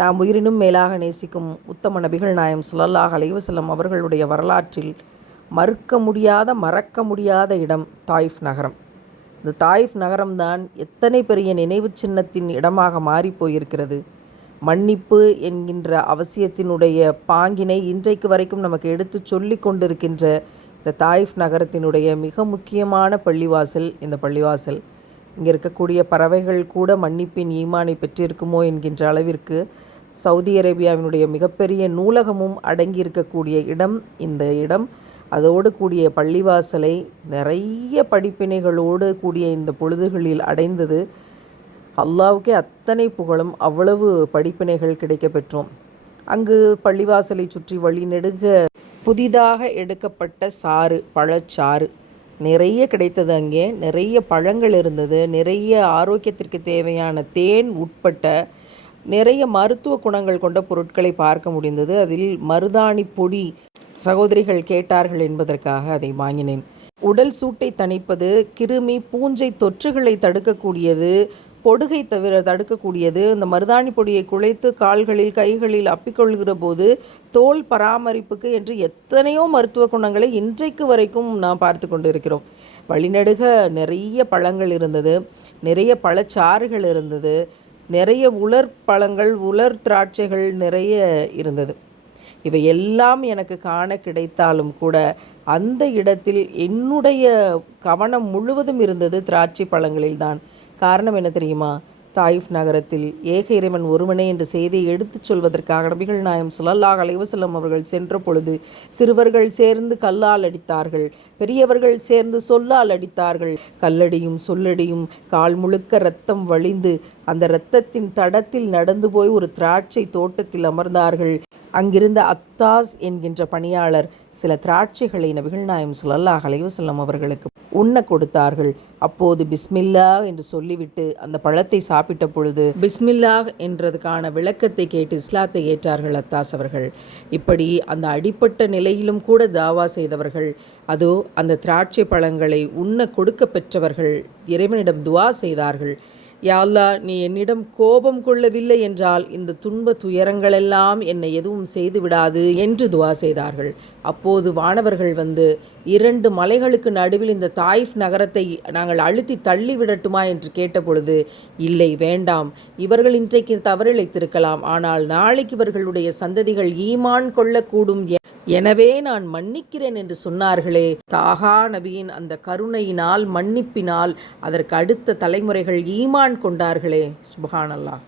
நாம் உயிரினும் மேலாக நேசிக்கும் உத்தம நபிகள் நாயம் ஸல்லல்லாஹு அலைஹி வஸல்லம் அவர்களுடைய வரலாற்றில் மறக்க முடியாத இடம் தாயிஃப் நகரம். இந்த தாயிஃப் நகரம்தான் எத்தனை பெரிய நினைவு சின்னத்தின் இடமாக மாறிப்போயிருக்கிறது. மன்னிப்பு என்கின்ற அவசியத்தினுடைய பாங்கினை இன்றைக்கு வரைக்கும் நமக்கு எடுத்து சொல்லி கொண்டிருக்கின்ற இந்த தாயிஃப் நகரத்தினுடைய மிக முக்கியமான பள்ளிவாசல் இந்த பள்ளிவாசல். இங்கே இருக்கக்கூடிய பறவைகள் கூட மன்னிப்பின் ஈமானை பெற்றிருக்குமோ என்கின்ற அளவிற்கு சவுதி அரேபியாவினுடைய மிகப்பெரிய நூலகமும் அடங்கியிருக்கக்கூடிய இடம் இந்த இடம். அதோடு கூடிய பள்ளிவாசலை நிறைய படிப்பினைகளோடு கூடிய இந்த பொழுதுகளில் அடைந்தது. அல்லாஹ்வுக்கே அத்தனை புகழும். அவ்வளவு படிப்பினைகள் கிடைக்க பெற்றோம். அங்கு பள்ளிவாசலை சுற்றி வழிநெடுக புதிதாக எடுக்கப்பட்ட சாறு, பழச்சாறு நிறைய கிடைத்தது. அங்கே நிறைய பழங்கள் இருந்தது. நிறைய ஆரோக்கியத்திற்கு தேவையான தேன் உட்பட்ட நிறைய மருத்துவ குணங்கள் கொண்ட பொருட்களை பார்க்க முடிந்தது. அதில் மருதாணி பொடி சகோதரிகள் கேட்டார்கள் என்பதற்காக அதை வாங்கினேன். உடல் சூட்டை தணிப்பது, கிருமி பூஞ்சை தொற்றுகளை தடுக்கக்கூடியது, பொடுகை தடுக்கக்கூடியது. இந்த மருதாணி பொடியை குழைத்து கால்களில் கைகளில் அப்பிக்கொள்கிற போது தோல் பராமரிப்புக்கு என்று எத்தனையோ மருத்துவ குணங்களை இன்றைக்கு வரைக்கும் நாம் பார்த்து கொண்டு இருக்கிறோம். வழிநெடுக நிறைய பழங்கள் இருந்தது, நிறைய பழச்சாறுகள் இருந்தது, நிறைய உலர் பழங்கள், உலர் திராட்சைகள் நிறைய இருந்தது. இவை எல்லாம் எனக்கு காண கிடைத்தாலும் கூட அந்த இடத்தில் என்னுடைய கவனம் முழுவதும் இருந்தது திராட்சை பழங்களில்தான். காரணம் என்ன தெரியுமா? தாயிஃப் நகரத்தில் ஏக இறைவன் ஒருவனே என்ற செய்தியை எடுத்துச் சொல்வதற்காக நபிகள் நாயம் ஸல்லல்லாஹு அலைஹி வஸல்லம் அவர்கள் சென்ற பொழுது சிறுவர்கள் சேர்ந்து கல்லால் அடித்தார்கள், பெரியவர்கள் சேர்ந்து சொல்லால் அடித்தார்கள். கல்லடியும் சொல்லடியும் கால் முழுக்க இரத்தம் வழிந்து அந்த இரத்தத்தின் தடத்தில் நடந்து போய் ஒரு திராட்சை தோட்டத்தில் அமர்ந்தார்கள். அங்கிருந்த அத்தாஸ் என்கின்ற பணியாளர் சில திராட்சைகளை நபிகள் நாயம் ஸல்லல்லாஹு அலைஹி வஸல்லம் அவர்களுக்கு உண்ண கொடுத்தார்கள். அப்போது பிஸ்மில்லாஹ் என்று சொல்லிவிட்டு அந்த பழத்தை சாப்பிட்ட பொழுது பிஸ்மில்லாஹ் என்றதுக்கான விளக்கத்தை கேட்டு இஸ்லாத்தை ஏற்றார்கள் அத்தாஸ் அவர்கள். இப்படி அந்த அடிப்பட்ட நிலையிலும் கூட தாவா செய்தவர்கள், அதோ அந்த திராட்சை பழங்களை உண்ண கொடுக்க பெற்றவர்கள் இறைவனிடம் துவா செய்தார்கள். யா அல்லாஹ், நீ என்னிடம் கோபம் கொள்ளவில்லை என்றால் இந்த துன்ப துயரங்களெல்லாம் என்னை எதுவும் செய்து விடாது என்று துவா செய்தார்கள். அப்போது வானவர்கள் வந்து 2 மலைகளுக்கு நடுவில் இந்த தாயிஃப் நகரத்தை நாங்கள் அழுத்தி தள்ளி விடட்டுமா என்று கேட்டபொழுது, இல்லை வேண்டாம், இவர்கள் இன்றைக்கு தவறிழைத்திருக்கலாம், ஆனால் நாளைக்கு இவர்களுடைய சந்ததிகள் ஈமான் கொள்ளக்கூடும், எனவே நான் மன்னிக்கிறேன் என்று சொன்னார்களே. தாகா நபியின் அந்த கருணையினால், மன்னிப்பினால் அதற்கு அடுத்த தலைமுறைகள் ஈமான் கொண்டார்களே. சுப்ஹானல்லாஹ்.